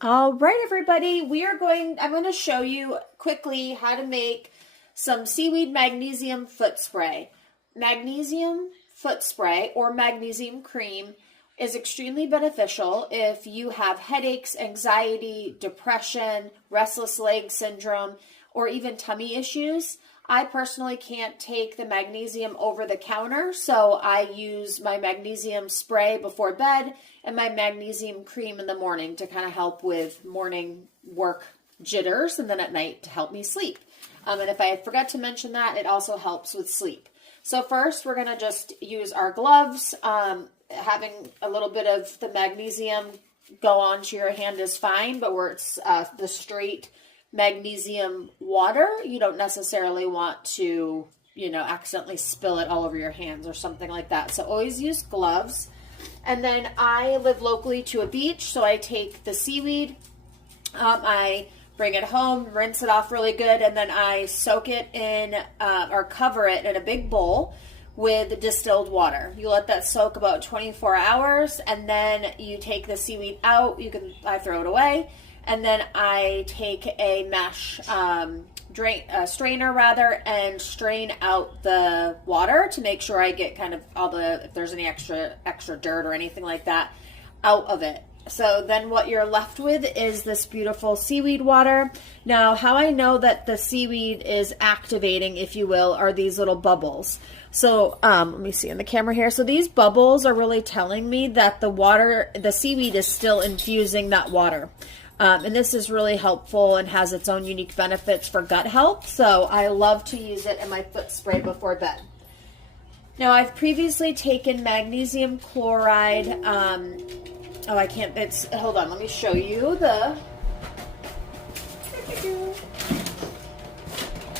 All right, everybody, I'm going to show you quickly how to make some seaweed magnesium foot spray. Magnesium foot spray or magnesium cream is extremely beneficial if you have headaches, anxiety, depression, restless leg syndrome, or even tummy issues. I personally can't take the magnesium over the counter, so I use my magnesium spray before bed and my magnesium cream in the morning to kind of help with morning work jitters, and then at night to help me sleep. And if I forgot to mention that, it also helps with sleep. So first, we're going to just use our gloves. Having a little bit of the magnesium go onto your hand is fine, but where it's the straight magnesium water, you don't necessarily want to, accidentally spill it all over your hands or something like that. So always use gloves. And then I live locally to a beach, so I take the seaweed, I bring it home, rinse it off really good, and then I soak it in or cover it in a big bowl with distilled water. You let that soak about 24 hours, and then you take the seaweed out. I throw it away. And then I take a mesh strainer and strain out the water to make sure I get kind of if there's any extra dirt or anything like that out of it. So then what you're left with is this beautiful seaweed water. Now, how I know that the seaweed is activating, if you will, are these little bubbles. So let me see in the camera here. So these bubbles are really telling me that the seaweed is still infusing that water. And this is really helpful and has its own unique benefits for gut health. So I love to use it in my foot spray before bed. Now, I've previously taken magnesium chloride. Hold on, let me show you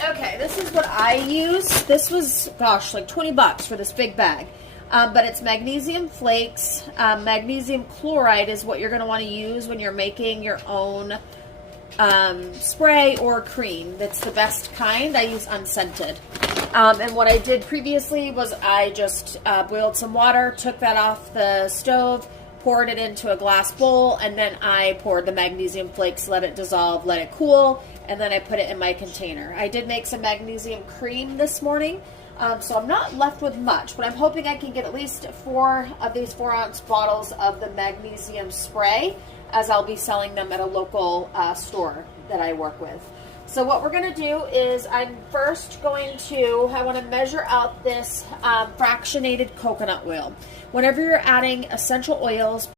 Okay, this is what I use. This was, like $20 for this big bag. But it's magnesium flakes. Magnesium chloride is what you're going to want to use when you're making your own spray or cream. That's the best kind. I use unscented. And what I did previously was I just boiled some water, took that off the stove, poured it into a glass bowl, and then I poured the magnesium flakes, let it dissolve, let it cool, and then I put it in my container. I did make some magnesium cream this morning. So I'm not left with much, but I'm hoping I can get at least 4 of these 4-ounce bottles of the magnesium spray, as I'll be selling them at a local store that I work with. So what we're going to do is I want to measure out this fractionated coconut oil. Whenever you're adding essential oils,